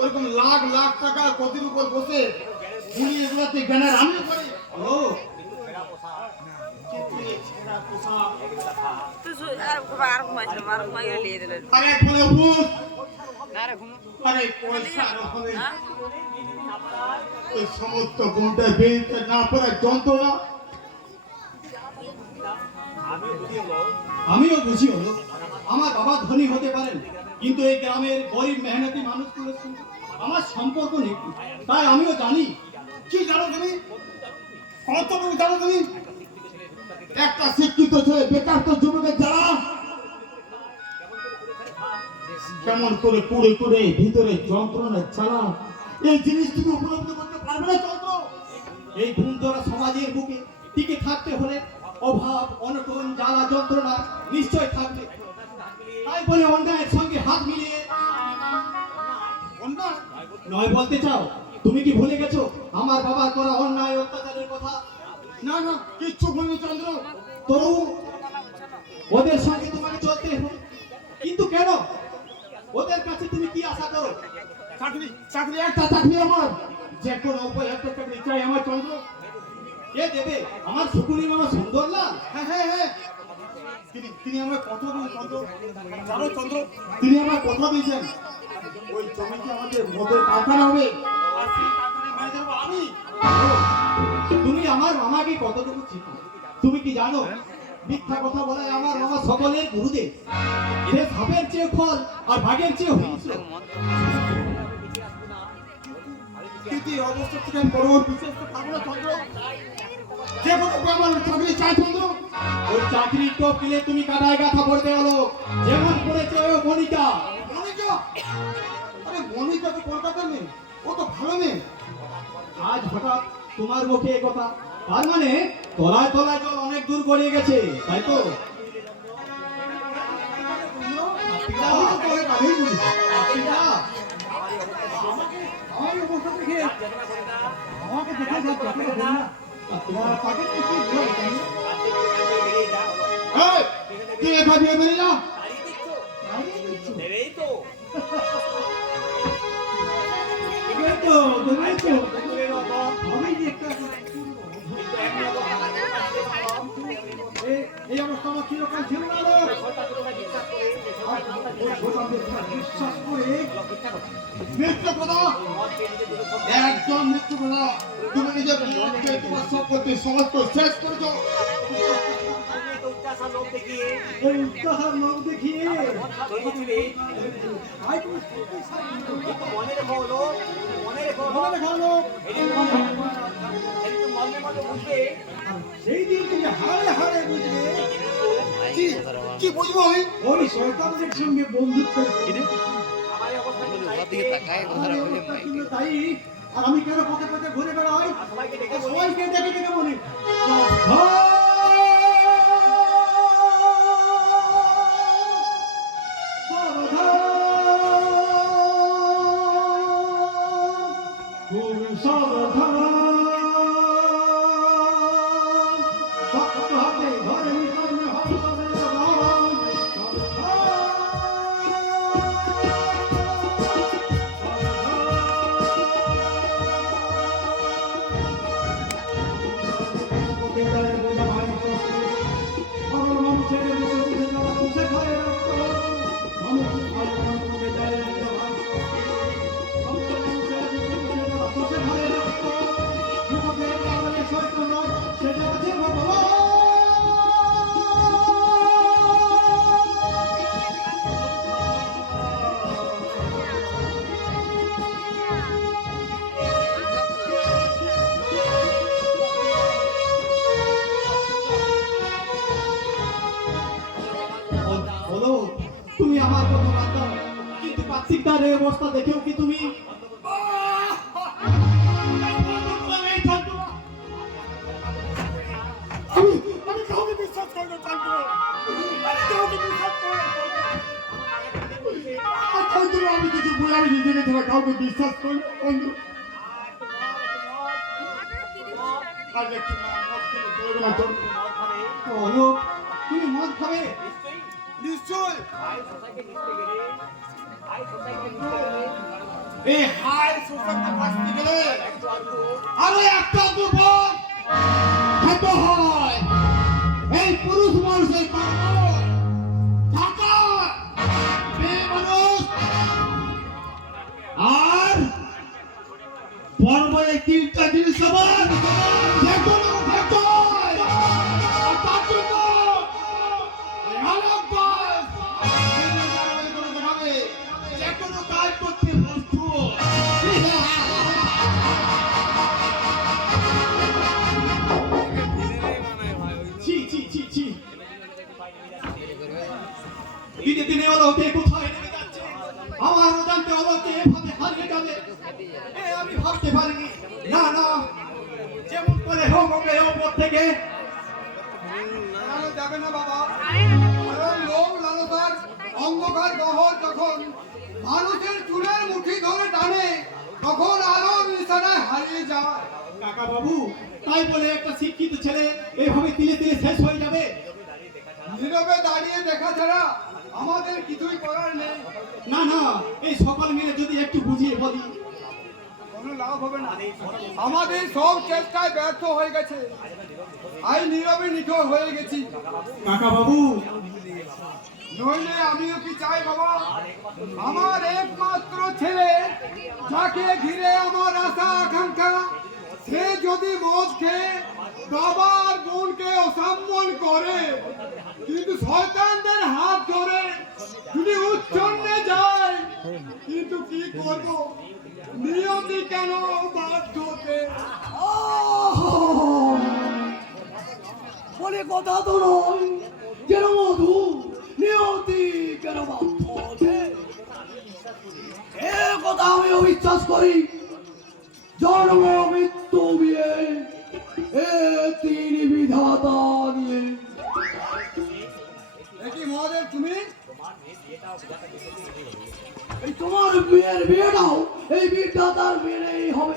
ওরকম লাখ লাখ টাকা কতির উপর বসে ঘুরিয়ে এগুলোতে জ্ঞানের আমি করি। সমস্ত গুণটা বেরোতে না পারার যন্ত্রণা আমিও বুঝি হলো। আমার বাবা ধনী হতে পারেন, কিন্তু এই গ্রামের গরিব মেহনতি মানুষগুলোর সঙ্গে আমার সম্পর্ক নেই। তাই আমিও জানি। কি জানো তুমি? কতটুকু জানো তুমি? একটা শিক্ষিত ছেলে বেকার তো যুবকের যারা কেমন করে পুড়ে পুড়ে ভিতরে যন্ত্রণা চালা, এই জিনিস তুমি উপলব্ধি করতে পারবে না চন্দ্র। এই ধুমধরা সমাজের বুকে টিকে থাকতে হলে অভাব, অনটন, জ্বালা, যন্ত্রণা নিশ্চয় থাকবে। তাই বলে অন্যায়ের সঙ্গে হাত মিলিয়ে অন্যায় নয় বলতে চাও? তুমি কি ভুলে গেছো আমার বাবার করা অন্যায় অত্যাচারের কথা? না না, কিচ্ছু বলিনি চন্দ্র। তবু ওদের সঙ্গে তোমাকে চলতে হবে। কিন্তু কেন? ওদের কাছে তুমি কি আশা করো? চাকরি, চাকরি, একটা চাকরি আমার, যে কোনো উপায় একটা চাকরি চাই আমার চন্দ্র। কে দেবে? আমার শুকুনি মামা সুন্দরলাল? হ্যাঁ হ্যাঁ হ্যাঁ, তিনি আমার কথা দিয়েছেন চন্দ্র। জানো চন্দ্র, তিনি আমার কথা দিয়েছেন ওই জমিতে আমাদের মদের কারখানা হবে, আর সেই কারখানায় ম্যানেজার হবো আমি। তুমি আমার মামাকে কতটুকু চিনো? তুমি কি জানো মিথ্যা কথা বলায় আমার মামা সকলের গুরুদেব। সে সাপের চেয়ে ফল আর ভাগের চেয়ে হিংস্র। কিন্তু এই অবস্থা থেকে আমি পরবর্তী বিশেষ থাকবো না চন্দ্র। যে কোনো আমার চাকরি চাই চন্দ্র। ওই চাকরির টোপ দিলে তুমি কাটায় গাথা পড়তে হলো, যেমন করেছে ওই মনিকা। মনিকা? আরে মনিকা তো কলকাতার মেয়ে, ও তো ভালো মেয়ে। আজ হঠাৎ তোমার মুখে এই কথা, তার মানে তলায় তলায় জল অনেক দূর গড়িয়ে গেছে, তাই তো? আমার অবস্থা দেখে আমাকে দেখা যাচ্ছে না। তোমার তাকে কি কি এভাবে বেরিয়ে যা। এই অবস্থা আমার চিরকাল ছিল না। বিশ্বাস করে মৃত্যু কথা, একদম মৃত্যু কথা। তুমি নিজের তোমার সম্পত্তি সমস্ত শেষ করেছ। লোক দেখিয়ে মনে রেখো লোক, মনে রেখো লোক। সেই দিন তুমি হারে হারে বুঝবে। কি বুঝবো আমি? ওই শয়তানদের সঙ্গে বন্ধুত্ব তাই। আর আমি কেন পথে পথে ঘুরে বেড়াই, সবাইকে দেখে দেখে মনে তুমি আমার কথা বাদ দাও, কিন্তু কার্তিকদার এই অবস্থা দেখেও কি তুমি আমি কাউকে বিশ্বাস করি না চন্দ্র। আমি কিছু বলে আমি নিজেকে ছাড়া কাউকে বিশ্বাস করি বন্ধু। তুমি মদ খাবে? নিশ্চয় এই হাই সোসাইটি বাঁচতে গেলে আরো একটা দুর্বল খেতে হয়। এই পুরুষ মানুষের কর্ম টাকা, মেয়ে মানুষ আর পর্বে তিনটা জিনিস সমান যে কোনো খেতে হয়। আর তার জন্য আলাপ বাস দেখাবে যে কোনো কাজ করতে প্রস্তুত। ছি ছি ছি ছি, দিনে দিনে অলোকে কোথায় নেমে যাচ্ছে। আমার অজান্তে অলোকে এভাবে হারিয়ে যাবে এ আমি ভাবতে পারিনি। না না, যেমন করে হোক ওকে ওপর থেকে যাবে না বাবা, কারণ লোভ লালসার অন্ধকার বহর যখন মানুষের চুলের মুঠি ধরে টানে তখন আলো নিশানায় হারিয়ে যায়। কাকা বাবু, তাই বলে একটা শিক্ষিত ছেলে এইভাবে তিলে তিলে শেষ হয়ে যাবে? নীরবে দাঁড়িয়ে দেখা ছাড়া আমাদের কিছুই করার নেই। না না, এই সকল মিলে যদি একটু বুঝিয়ে বলি। কোনো লাভ হবে না, আমাদের সব চেষ্টায় ব্যর্থ হয়ে গেছে। আই নীরবে নিঠোর হয়ে গেছি। কাকা বাবু, নইলে আমিও কি চাই বাবা, আমার একমাত্র ছেলে যাকে ঘিরে আমার আশা আকাঙ্ক্ষা, সে যদি মদ খেয়ে বাবার বোনকে অসম্মান করে, কিন্তু শয়তানদের হাত ধরে যদি উচ্ছন্নে যায়, কিন্তু কি করব, নিয়তি কেন বাধ্যতে। বলে কথা তো নয় যেন মধু নিয়তি কেন বাধ্য ওঠে। এ কথা আমি অবিশ্বাস করি। জন্ম মৃত্যু বিয়ে এ তিনি বিধাতা নিয়ে। কি মহাদেব তুমি? এই তোমার বিয়েটাও এই বিধাতার মেনেই হবে।